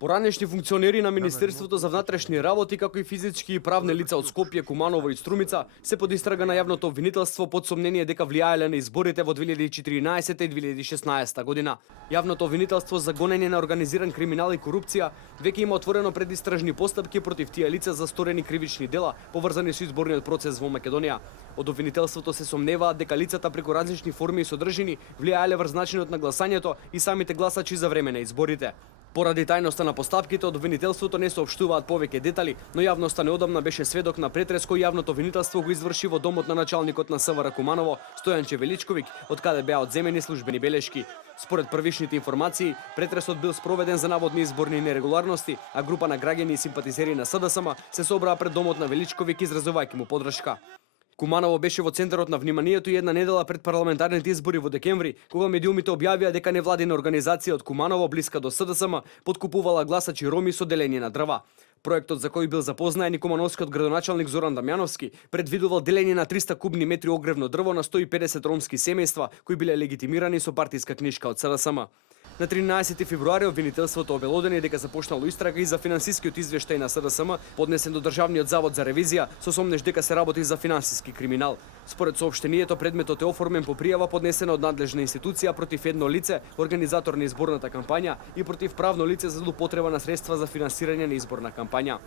Поранешни функционери на Министерството за внатрешни работи, како и физички и правни лица од Скопје, Куманово и Струмица, се под истрага на јавното обвинителство под сомнение дека влијаеле на изборите во 2014 и 2016 година. Јавното обвинителство за гонење на организиран криминал и корупција веќе има отворено предистражни постапки против тие лица за сторени кривични дела поврзани со изборниот процес во Македонија. Од обвинителството се сомневаат дека лицата преку различни форми и содржини влијаеле врз начинот на гласањето и самите гласачи за време на изборите. Поради тајноста на постапките, од обвинителството не соопштуваат повеќе детали, но јавноста неодамна беше сведок на претрес кој јавното обвинителство го изврши во домот на началникот на СВР Куманово, Стојанче Величковиќ, од каде беа одземени службени белешки. Според првишните информации, претресот бил спроведен за наводни изборни нерегуларности, а група на граѓани и симпатизери на СДСМ се собраа пред домот на Величковиќ изразувајќи му поддршка. Куманово беше во центарот на вниманието и една недела пред парламентарните избори во декември, кога медиумите објавија дека невладина организација од Куманово блиска до СДСМ подкупувала гласачи роми со делење на дрва. Проектот за кој бил запознаен и кумановскиот градоначалник Зоран Дамјановски предвидувал делење на 300 кубни метри огревно дрво на 150 ромски семејства кои биле легитимирани со партиска книшка од СДСМ. На 13 февруари обвинителството обелодени дека започнало истрага и за финансискиот извештај на СДСМ поднесен до Државниот завод за ревизија со сомнеж дека се работи за финансиски криминал. Според соопштението, предметот е оформен по пријава поднесена од надлежна институција против едно лице, организатор на изборната кампања, и против правно лице за злоупотреба на средства за финансирање на изборна кампања.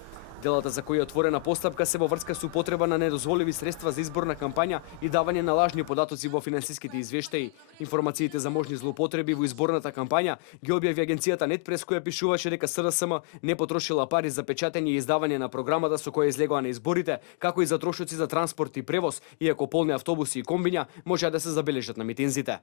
Делата за кои е отворена постапка се во врска со употреба на недозволиви средства за изборна кампања и давање на лажни податоци во финансиските извештаи. Информациите за можни злоупотреби во изборната кампања ги објави агенцијата Нетпрес, која пишуваше дека СДСМ не потрошила пари за печатење и издавање на програмата со која излегоа на изборите, како и за трошоци за транспорт и превоз, иако полни автобуси и комбиња можеа да се забележат на митинзите.